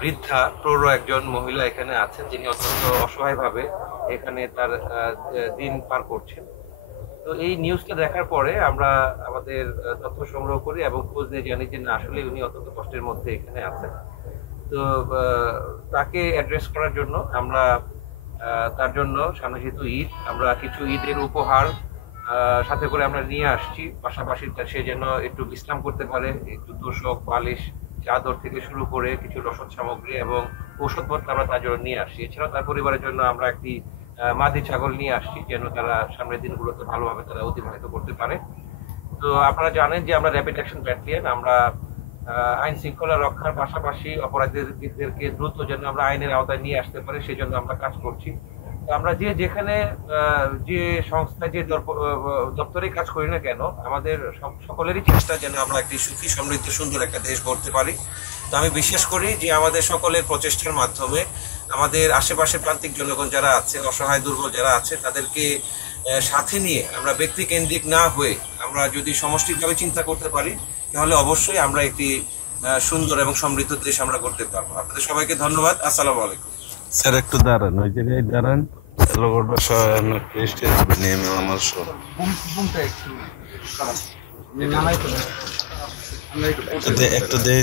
বৃদ্ধা প্রৌঢ় একজন মহিলা এখানে আছেন, যিনি অত্যন্ত অসহায়ভাবে এখানে তার দিন পার করছেন। তো এই নিউজটা দেখার পরে আমরা আমাদের তথ্য সংগ্রহ করি এবং খোঁজ নিয়ে জানি যে না, আসলে উনি অত্যন্ত কষ্টের মধ্যে এখানে আছেন। তো তাকে অ্যাড্রেস করার জন্য আমরা তার জন্য সামনে যেহেতু ঈদ, আমরা কিছু ঈদের উপহার সাথে করে আমরা নিয়ে আসছি। পাশাপাশি সে যেন একটু বিশ্রাম করতে পারে, একটু তোশক বালিশ চাদর থেকে শুরু করে কিছু রসদ সামগ্রী এবং ঔষধপত্র আমরা তার জন্য নিয়ে আসছি। এছাড়াও তার পরিবারের জন্য আমরা একটি মাদি ছাগল নিয়ে আসছি, যেন তারা সামনের দিনগুলোতে ভালোভাবে তারা অতিবাহিত করতে পারে। তো আপনারা জানেন যে আমরা র্যাপিড অ্যাকশন ব্যাটালিয়ন, আমরা আইন শৃঙ্খলা রক্ষার পাশাপাশি অপরাধীদেরকে দ্রুত যেন আমরা আইনের আওতায় নিয়ে আসতে পারি, সেই জন্য আমরা কাজ করছি। তো আমরা যে যেখানে যে সংস্থা যে দপ্তরে কাজ করি না কেন, আমাদের সকলেরই চেষ্টা যেন আমরা একটি সুখী সমৃদ্ধ সুন্দর একটা দেশ গড়তে পারি। তো আমি বিশ্বাস করি যে আমাদের সকলের প্রচেষ্টার মাধ্যমে আমাদের আশেপাশে প্রান্তিক জনগণ যারা আছে, অসহায় দুর্বল যারা আছে, তাদেরকে সাথে নিয়ে আমরা ব্যক্তি কেন্দ্রিক না হয়ে আমরা যদি সমষ্টিকভাবে চিন্তা করতে পারি, তাহলে অবশ্যই আমরা একটি সুন্দর এবং সমৃদ্ধ দেশ আমরা করতে পারবো। আপনাদের সবাইকে ধন্যবাদ। আসসালামু আলাইকুম। স্যার একটু দাঁড়ান, ওই জায়গায় দাঁড়ান। আমার সব একটু দে